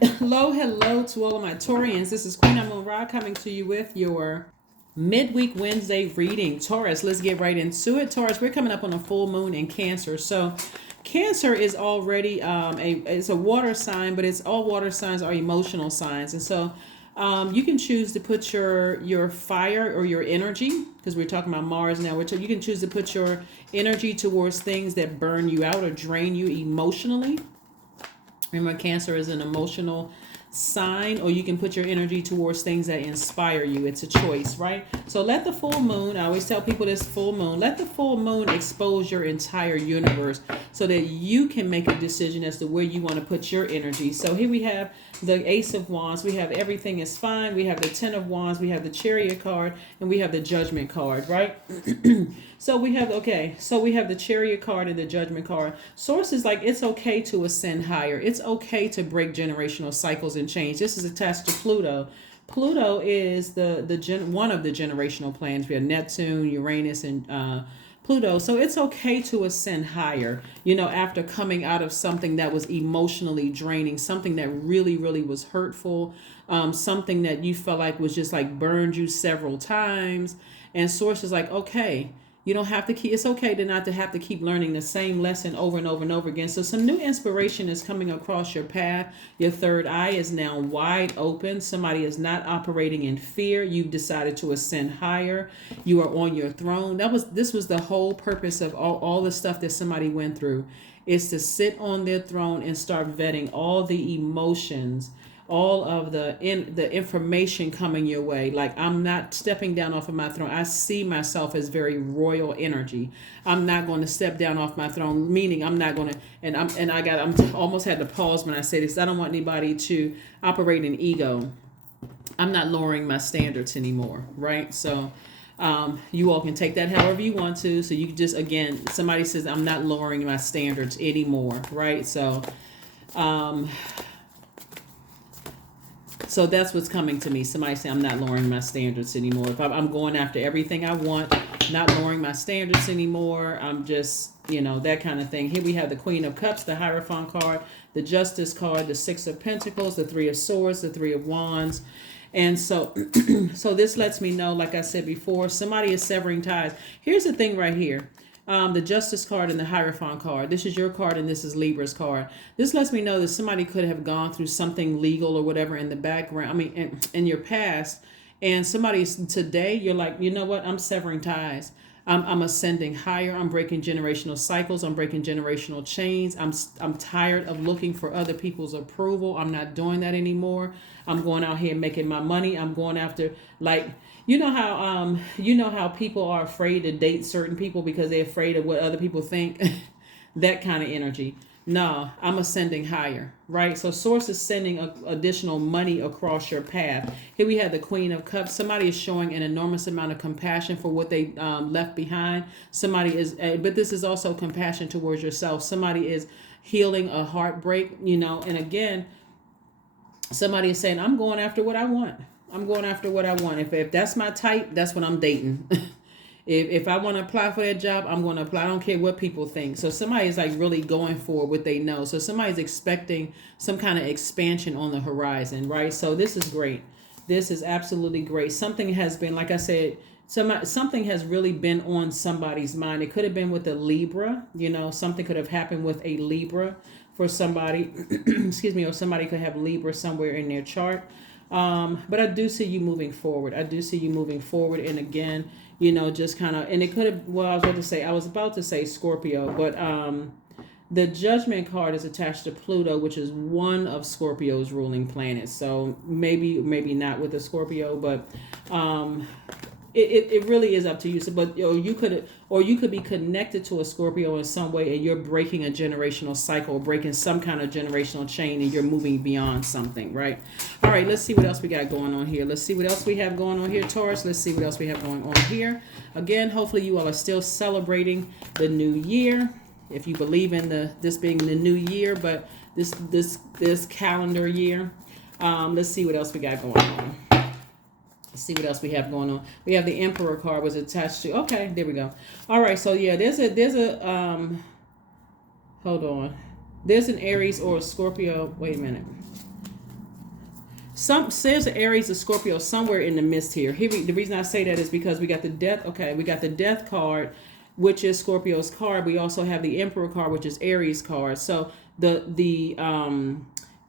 Hello to all of my Taurians. This is Queen Amun Ra coming to you with your midweek Wednesday reading. Taurus, let's get right into it. Taurus, we're coming up on a full moon in Cancer. So Cancer is already it's a water sign, but it's all water signs are emotional signs. And so you can choose to put your fire or your energy, because we're talking about Mars now. You can choose to put your energy towards things that burn you out or drain you emotionally. Remember, Cancer is an emotional sign, or you can put your energy towards things that inspire you. It's a choice, right? So let the full moon, I always tell people this full moon, let the full moon expose your entire universe so that you can make a decision as to where you want to put your energy. So here we have the Ace of Wands. We have everything is fine. We have the Ten of Wands. We have the Chariot card, and we have the Judgment card, right? So we have the Chariot card and the Judgment card. Source is like, it's okay to ascend higher. It's okay to break generational cycles and change. This is attached to Pluto. Pluto is one of the generational planets. We have Neptune, Uranus, and Pluto. So it's okay to ascend higher, after coming out of something that was emotionally draining, something that really, really was hurtful, something that you felt like was just like burned you several times. And Source is like, okay, you don't have to keep, it's okay to not to have to keep learning the same lesson over and over and over again. So some new inspiration is coming across your path. Your third eye is now wide open. Somebody is not operating in fear. You've decided to ascend higher. You are on your throne. This was the whole purpose of all the stuff that somebody went through, is to sit on their throne and start vetting all the emotions, all of the information coming your way. Like, I'm not stepping down off of my throne. I see myself as very royal energy. I'm not going to step down off my throne, meaning I'm not going to, I'm almost had to pause when I say this. I don't want anybody to operate in ego. I'm not lowering my standards anymore, right? So you all can take that however you want to. So you just, again, somebody says, I'm not lowering my standards anymore, right? So that's what's coming to me. Somebody say, I'm not lowering my standards anymore. If I'm going after everything I want, not lowering my standards anymore. I'm just, that kind of thing. Here we have the Queen of Cups, the Hierophant card, the Justice card, the Six of Pentacles, the Three of Swords, the Three of Wands. And so, so this lets me know, like I said before, somebody is severing ties. Here's the thing right here. The Justice card and the Hierophant card. This is your card and this is Libra's card. This lets me know that somebody could have gone through something legal or whatever in the background. I mean, in your past. And today, you're like, you know what? I'm severing ties. I'm ascending higher. I'm breaking generational cycles. I'm breaking generational chains. I'm tired of looking for other people's approval. I'm not doing that anymore. I'm going out here and making my money. I'm going after, like, you know how people are afraid to date certain people because they're afraid of what other people think. That kind of energy. No, I'm ascending higher, right? So Source is sending additional money across your path. Here we have the Queen of Cups. Somebody is showing an enormous amount of compassion for what they left behind. But this is also compassion towards yourself. Somebody is healing a heartbreak, and again, somebody is saying, I'm going after what I want. I'm going after what I want. If that's my type, that's what I'm dating. If I want to apply for that job, I'm going to apply. I don't care what people think. So somebody is like really going for what they know. So somebody's expecting some kind of expansion on the horizon, right? So this is great. This is absolutely great. Something has been, like I said, something has really been on somebody's mind. It could have been with a Libra, something could have happened with a Libra for somebody, excuse me, or somebody could have Libra somewhere in their chart. But I do see you moving forward. And again, just kind of, and it could have, I was about to say Scorpio, but the Judgment card is attached to Pluto, which is one of Scorpio's ruling planets. So maybe not with a Scorpio, but it really is up to you. So, but you could be connected to a Scorpio in some way, and you're breaking a generational cycle, breaking some kind of generational chain, and you're moving beyond something, right? All right, let's see what else we got going on here. Taurus. Let's see what else we have going on here. Again, hopefully you all are still celebrating the new year, if you believe in this being the new year, but this calendar year. Let's see what else we got going on. See what else we have going on. We have the Emperor card was attached to. Okay, there we go. All right, so yeah, there's a hold on. There's an Aries or a Scorpio. Wait a minute. some says Aries or Scorpio somewhere in the midst here. The reason I say that is because we got the death. Okay, we got the death card, which is Scorpio's card. We also have the Emperor card, which is Aries card. So the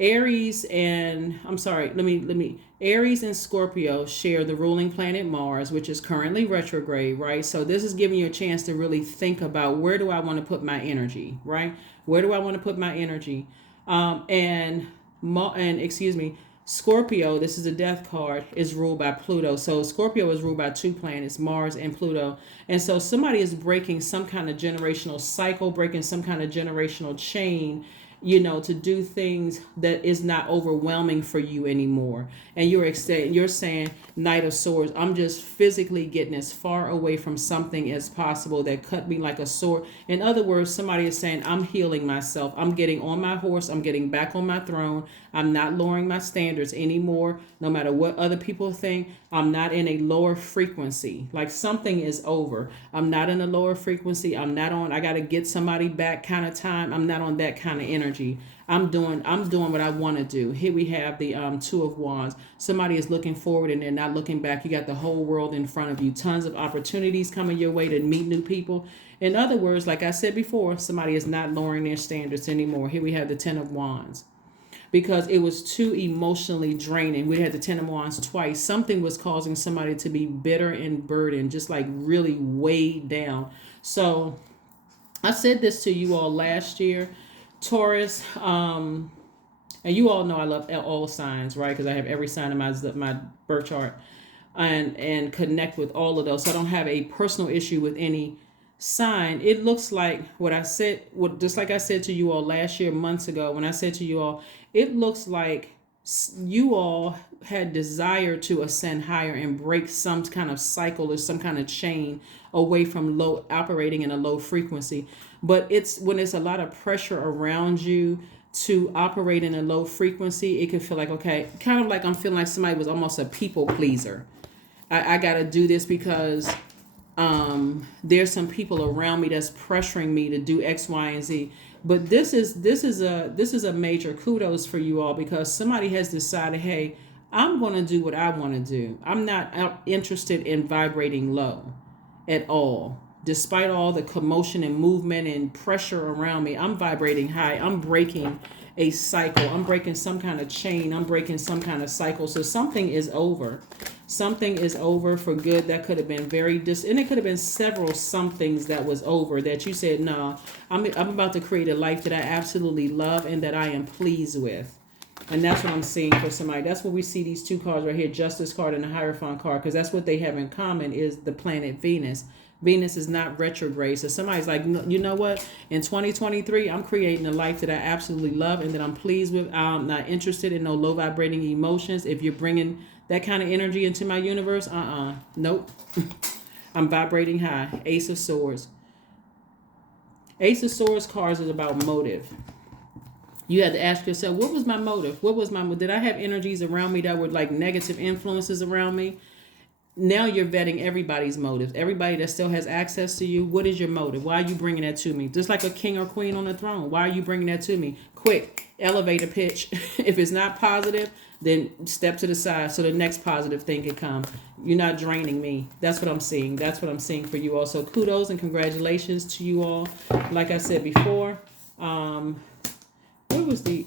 Aries and I'm sorry, let me Aries and Scorpio share the ruling planet Mars, which is currently retrograde, right? So this is giving you a chance to really think about, where do I want to put my energy, right? Where do I want to put my energy? And excuse me, Scorpio, this is a death card, is ruled by Pluto. So Scorpio is ruled by two planets, Mars and Pluto. And so somebody is breaking some kind of generational cycle, breaking some kind of generational chain, to do things that is not overwhelming for you anymore. And you're saying, Knight of Swords, I'm just physically getting as far away from something as possible that cut me like a sword. In other words, somebody is saying, I'm healing myself. I'm getting on my horse. I'm getting back on my throne. I'm not lowering my standards anymore. No matter what other people think, I'm not in a lower frequency. Like something is over. I'm not in a lower frequency. I got to get somebody back kind of time. I'm not on that kind of energy. I'm doing what I want to do. Here we have the Two of Wands. Somebody is looking forward and they're not looking back. You got the whole world in front of you. Tons of opportunities coming your way to meet new people. In other words, like I said before, somebody is not lowering their standards anymore. Here we have the Ten of Wands. Because it was too emotionally draining. We had the Ten of Wands twice. Something was causing somebody to be bitter and burdened, just like really weighed down. So I said this to you all last year, Taurus, and you all know I love all signs, right? Because I have every sign in my birth chart and connect with all of those. So I don't have a personal issue with any sign. It looks like just like I said to you all last year, months ago, when I said to you all, it looks like you all had desire to ascend higher and break some kind of cycle or some kind of chain away from operating in a low frequency. But when it's a lot of pressure around you to operate in a low frequency, it could feel like, okay, kind of like I'm feeling like somebody was almost a people pleaser. I got to do this because there's some people around me that's pressuring me to do X, Y, and Z. But this is a major kudos for you all, because somebody has decided, hey, I'm going to do what I want to do. I'm not interested in vibrating low at all. Despite all the commotion and movement and pressure around me, I'm vibrating high. I'm breaking a cycle. I'm breaking some kind of chain. I'm breaking some kind of cycle. So something is over. Something is over for good. That could have been and it could have been several somethings that was over that you said, no, I'm about to create a life that I absolutely love and that I am pleased with. And that's what I'm seeing for somebody. That's what we see these two cards right here, Justice card and the Hierophant card, because that's what they have in common is the planet Venus. Venus is not retrograde. So somebody's like, you know what? In 2023, I'm creating a life that I absolutely love and that I'm pleased with. I'm not interested in no low vibrating emotions. If you're bringing that kind of energy into my universe, nope. I'm vibrating high. Ace of Swords. Ace of Swords cards is about motive. You had to ask yourself, what was my motive? Did I have energies around me that were like negative influences around me? Now you're vetting everybody's motives. Everybody that still has access to you, what is your motive? Why are you bringing that to me? Just like a king or queen on the throne. Why are you bringing that to me? Quick, elevator pitch. If it's not positive, then step to the side so the next positive thing can come. You're not draining me. That's what I'm seeing. That's what I'm seeing for you all. So kudos and congratulations to you all. Like I said before,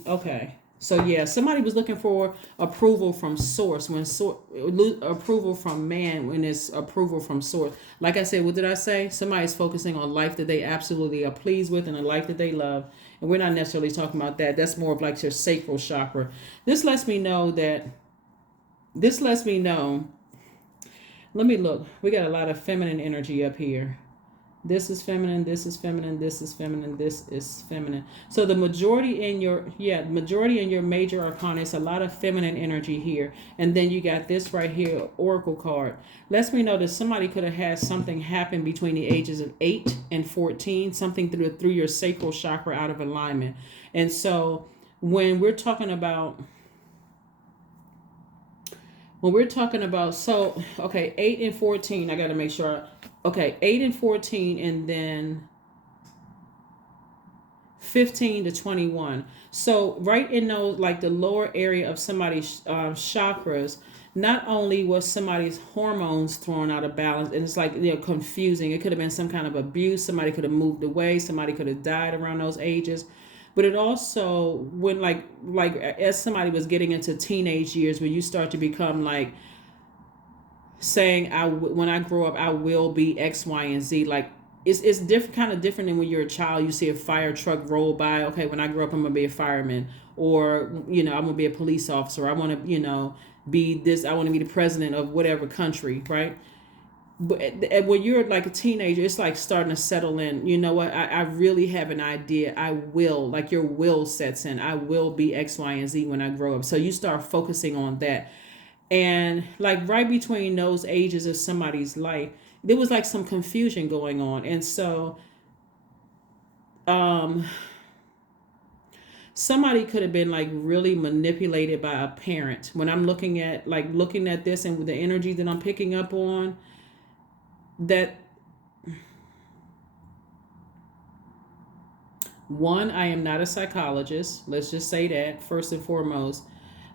okay. So yeah, somebody was looking for approval from source approval from man when it's approval from source. Like I said, what did I say? Somebody's focusing on life that they absolutely are pleased with and a life that they love. And we're not necessarily talking about that. That's more of like your sacral chakra. This lets me know. Let me look. We got a lot of feminine energy up here. This is feminine, this is feminine, this is feminine, this is feminine. So the majority in your major arcana is a lot of feminine energy here. And then you got this right here, Oracle card. Lets me know that somebody could have had something happen between the ages of 8 and 14, something through your sacral chakra out of alignment. And so when we're talking about 8 and 14, I got to make sure. Okay, 8 and 14, and then 15 to 21. So right in those, like the lower area of somebody's chakras, not only was somebody's hormones thrown out of balance, and it's like, confusing. It could have been some kind of abuse. Somebody could have moved away. Somebody could have died around those ages. But it also, when like as somebody was getting into teenage years, when you start to become like saying, when I grow up, I will be X, Y, and Z. Like, it's different, kind of different than when you're a child. You see a fire truck roll by. Okay, when I grow up, I'm gonna be a fireman, or I'm gonna be a police officer. I want to, be this. I want to be the president of whatever country, right? But when you're like a teenager, it's like starting to settle in. You know what? I really have an idea. I will, like, your will sets in. I will be X, Y, and Z when I grow up. So you start focusing on that. And like right between those ages of somebody's life, there was like some confusion going on. And so um somebody could have been like really manipulated by a parent. When I'm looking at this and the energy that I'm picking up on, that one, I am not a psychologist. Let's just say that first and foremost.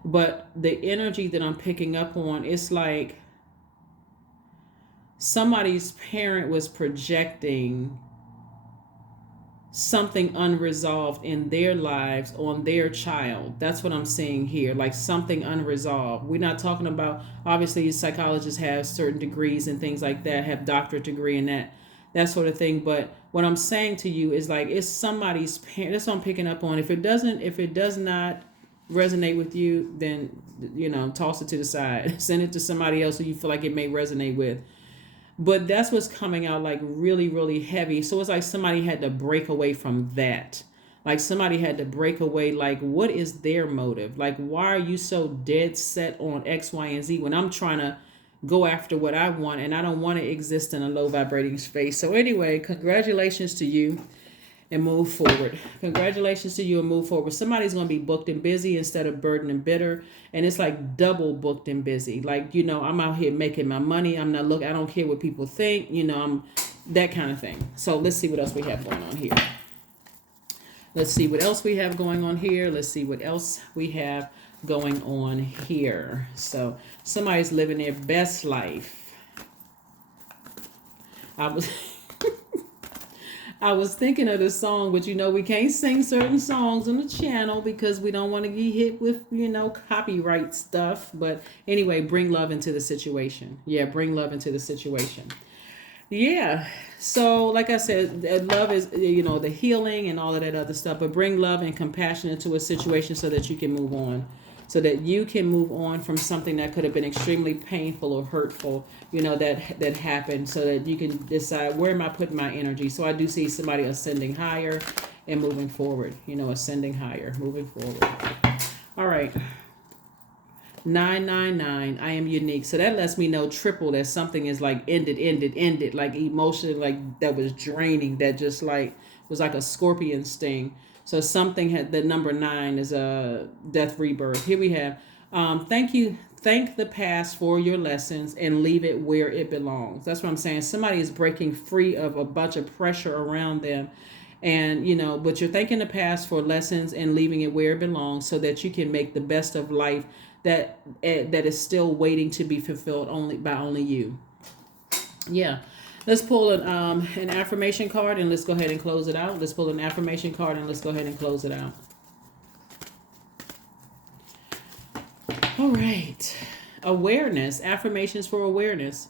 But the energy that I'm picking up on, it's like somebody's parent was projecting something unresolved in their lives on their child. That's what I'm seeing here, like something unresolved. We're not talking about, obviously psychologists have certain degrees and things like that, have doctorate degree and that sort of thing. But what I'm saying to you is like, it's somebody's parent. That's what I'm picking up on. If it does not resonate with you, then toss it to the side. Send it to somebody else who you feel like it may resonate with. But that's what's coming out like really, really heavy. So it's like somebody had to break away from that. Like somebody had to break away. Like, what is their motive? Like, why are you so dead set on X, Y, and Z when I'm trying to go after what I want, and I don't want to exist in a low vibrating space? So anyway, congratulations to you, and move forward. Congratulations to you, and move forward. Somebody's going to be booked and busy instead of burdened and bitter. And it's like double booked and busy. Like, I'm out here making my money. I don't care what people think, I'm that kind of thing. So let's see what else we have going on here. Let's see what else we have going on here. Let's see what else we have going on here. So somebody's living their best life. I was thinking of this song, but we can't sing certain songs on the channel because we don't want to get hit with, copyright stuff. But anyway, bring love into the situation. Yeah, bring love into the situation. Yeah. So like I said, love is, the healing and all of that other stuff. But bring love and compassion into a situation so that you can move on. So that you can move on from something that could have been extremely painful or hurtful, that happened, so that you can decide, where am I putting my energy? So I do see somebody ascending higher and moving forward, ascending higher, moving forward. All right. 999, I am unique. So that lets me know triple that something is like ended, like emotionally, like that was draining, that just like was like a scorpion sting. So something had, the number 9 is a death rebirth. Here we have, thank the past for your lessons and leave it where it belongs. That's what I'm saying. Somebody is breaking free of a bunch of pressure around them. And, but you're thanking the past for lessons and leaving it where it belongs so that you can make the best of life that is still waiting to be fulfilled only you. Yeah. Let's pull an affirmation card and let's go ahead and close it out. Let's pull an affirmation card and let's go ahead and close it out. All right. Awareness. Affirmations for awareness.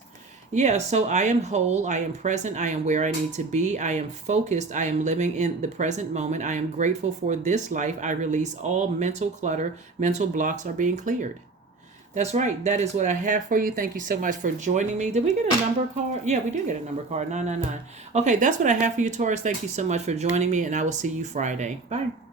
Yeah, so I am whole, I am present, I am where I need to be, I am focused, I am living in the present moment, I am grateful for this life, I release all mental clutter, mental blocks are being cleared. That's right. That is what I have for you. Thank you so much for joining me. Did we get a number card? Yeah, we did get a number card, 999. Okay, that's what I have for you, Taurus. Thank you so much for joining me, and I will see you Friday. Bye.